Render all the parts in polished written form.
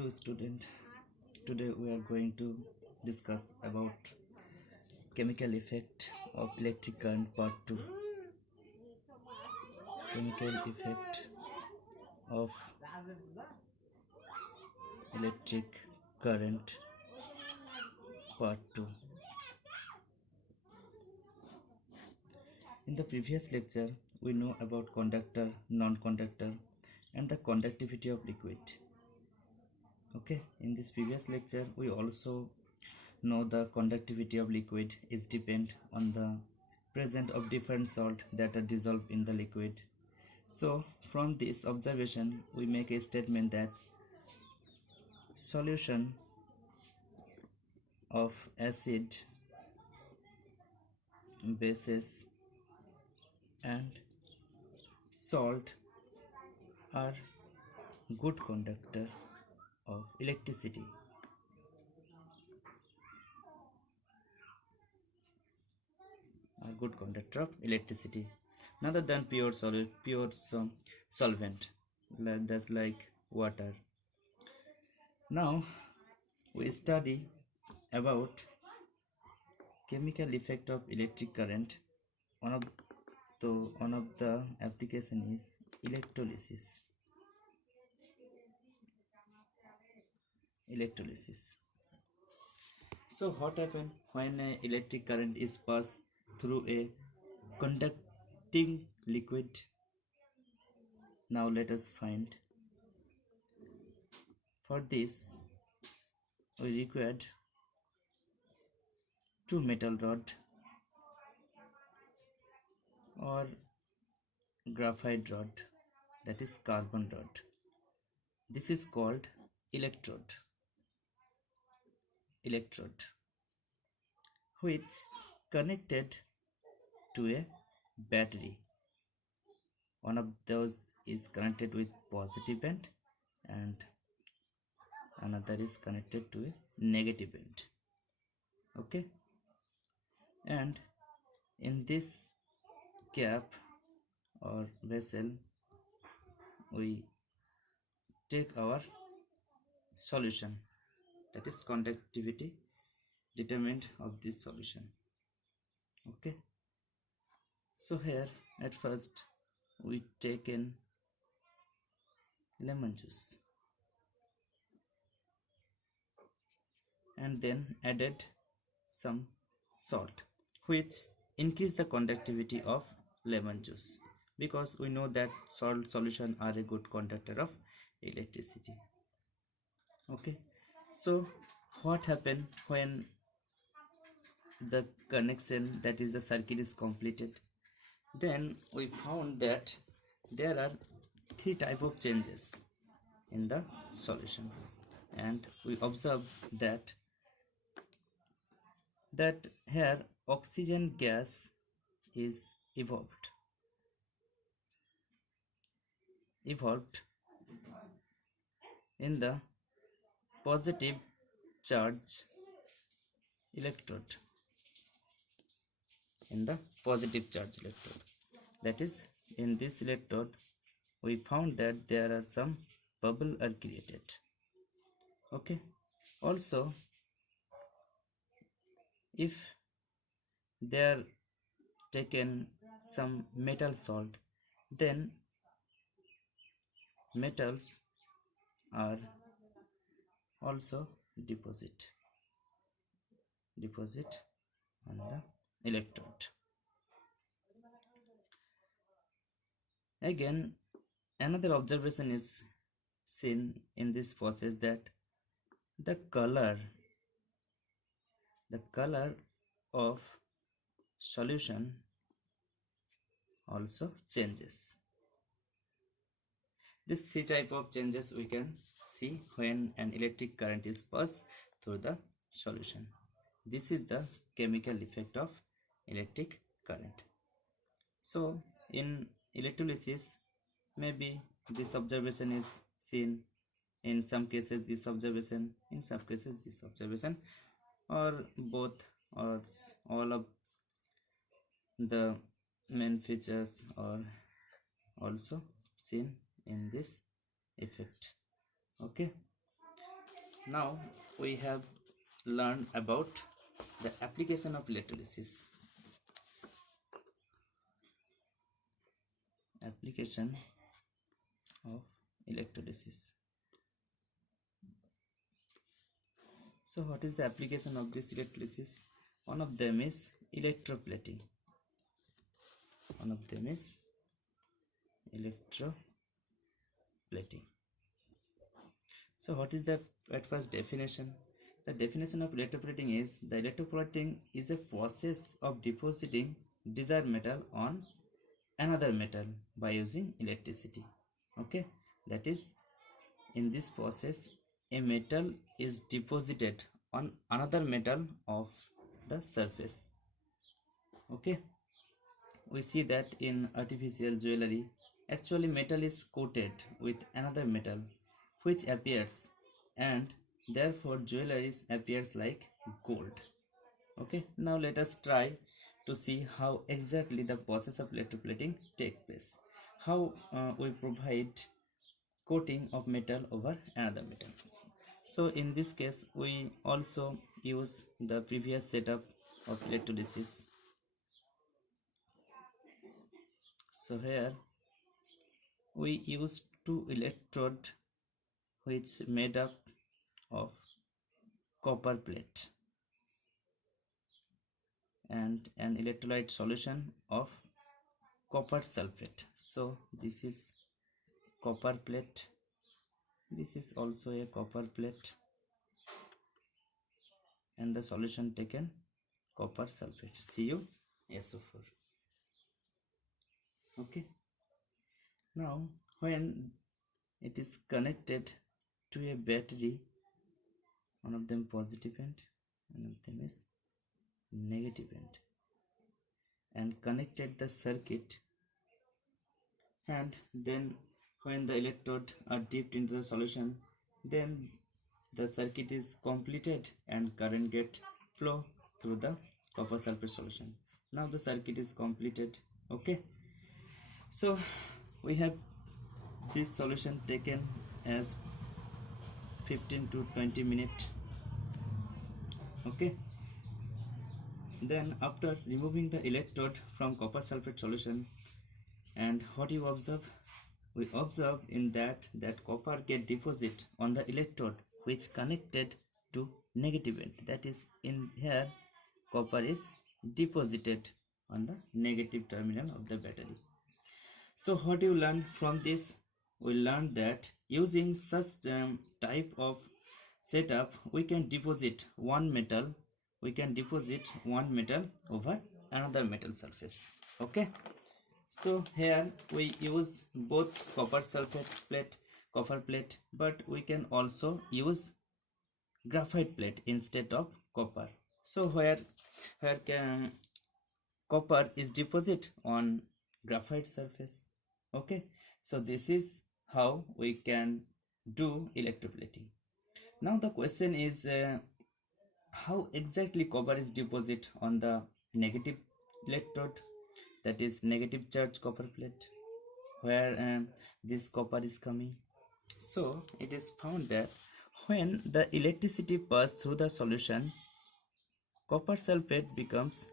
Hello student. Today we are going to discuss about chemical effect of electric current part 2. Chemical effect of electric current part 2. In the previous lecture we know about conductor, non-conductor and the conductivity of liquid. Okay, in this previous lecture we also know the conductivity of liquid is depend on the presence of different salt that are dissolved in the liquid. So from this observation we make a statement that solution of acid, bases and salt are good conductor of electricity. Are good conductor of electricity rather than pure solvent that's like water. Now we study about chemical effect of electric current. One of the application is electrolysis. So what happens when electric current is passed through a conducting liquid? Now let us find. For this we required two metal rod or graphite rod, that is carbon rod. This is called electrode, which connected to a battery. One of those is connected with positive end and another is connected to a negative end. Okay, and in this cap or vessel we take our solution, that is conductivity determinant of this solution. Okay, so here at first we take in lemon juice and then added some salt, which increase the conductivity of lemon juice, because we know that salt solution are a good conductor of electricity. Okay, so what happened when the connection, that is the circuit, is completed? Then we found that there are three type of changes in the solution, and we observe that here oxygen gas is evolved in the positive charge electrode, that is, in this electrode we found that there are some bubble are created. Okay, also if they are taken some metal salt, then metals are also deposit on the electrode. Again, another observation is seen in this process, that the color of solution also changes. These three type of changes we can see when an electric current is passed through the solution. This is the chemical effect of electric current. So in electrolysis, maybe this observation is seen, in some cases this observation, in some cases this observation, or both, or all of the main features are also seen in this effect. Okay, Now we have learned about the application of electrolysis. Application of electrolysis. So what is the application of this electrolysis? One of them is electroplating. One of them is electroplating. So what is the at first definition? The definition of electroplating is the electroplating is a process of depositing desired metal on another metal by using electricity. Okay, that is, in this process a metal is deposited on another metal of the surface. Okay, we see that in artificial jewelry actually metal is coated with another metal which appears, and therefore jewelry appears like gold. Okay, now let us try to see how exactly the process of electroplating take place. How we provide coating of metal over another metal. So in this case we also use the previous setup of electrolysis. So here we use two electrode which made up of copper plate and an electrolyte solution of copper sulfate. So this is copper plate, this is also a copper plate, and the solution taken copper sulfate CuSO4. Okay, now when it is connected to a battery, one of them positive end, one of them is negative end, and connected the circuit, and then when the electrode are dipped into the solution, then the circuit is completed and current get flow through the copper sulfate solution. Now the circuit is completed. Okay, so we have this solution taken as 15 to 20 minutes. Okay, then after removing the electrode from copper sulfate solution, and what you observe, we observe in that copper get deposit on the electrode which connected to negative end, that is, in here copper is deposited on the negative terminal of the battery. So what you learn from this? We learned that using such type of setup we can deposit one metal over another metal surface. Okay, so here we use both copper sulfate plate, copper plate, but we can also use graphite plate instead of copper. So where can copper is deposit on graphite surface. Okay, so this is how we can do electroplating. Now the question is how exactly copper is deposit on the negative electrode, that is negative charge copper plate, where this copper is coming. So it is found that when the electricity passes through the solution, copper sulfate becomes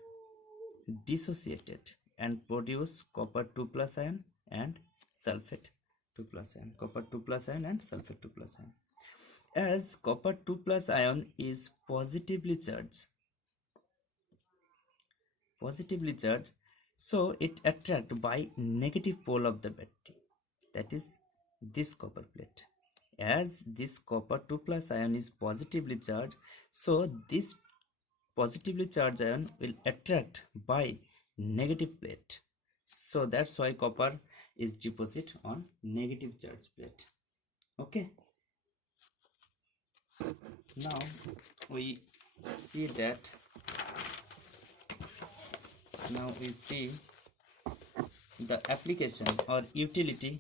dissociated and produce copper 2 plus ion and sulfate 2 plus ion, copper 2 plus ion and sulfate 2 plus ion. As copper 2 plus ion is positively charged, so it attracted by negative pole of the battery, that is this copper plate. As this copper 2 plus ion is positively charged, so this positively charged ion will attract by negative plate. So that's why copper is deposit on negative charge plate. Okay, now we see the application or utility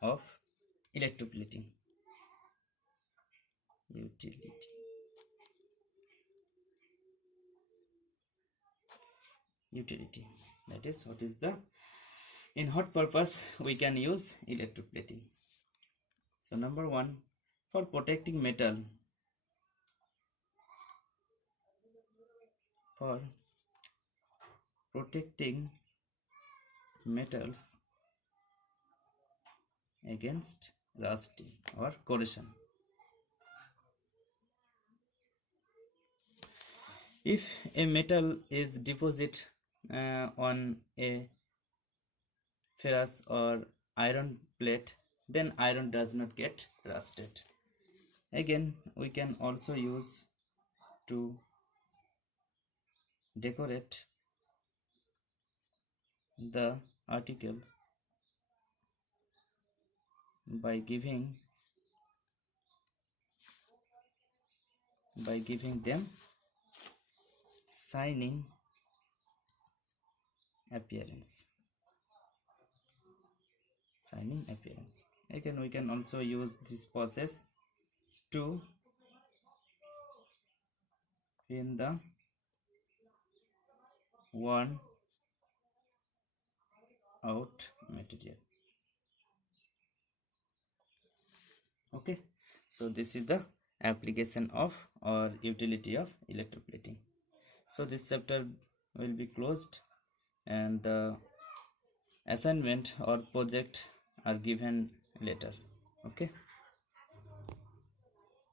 of electroplating. Utility, that is, what is the in what purpose we can use electroplating. So number one, for protecting metal for protecting metals against rusting or corrosion. If a metal is deposited on a ferrous or iron plate, then iron does not get rusted. Again, we can also use to decorate the articles by giving them shining appearance. Again, we can also use this process to clean the worn out material. Okay, so this is the application of or utility of electroplating. So this chapter will be closed, and the assignment or project are given later. Okay.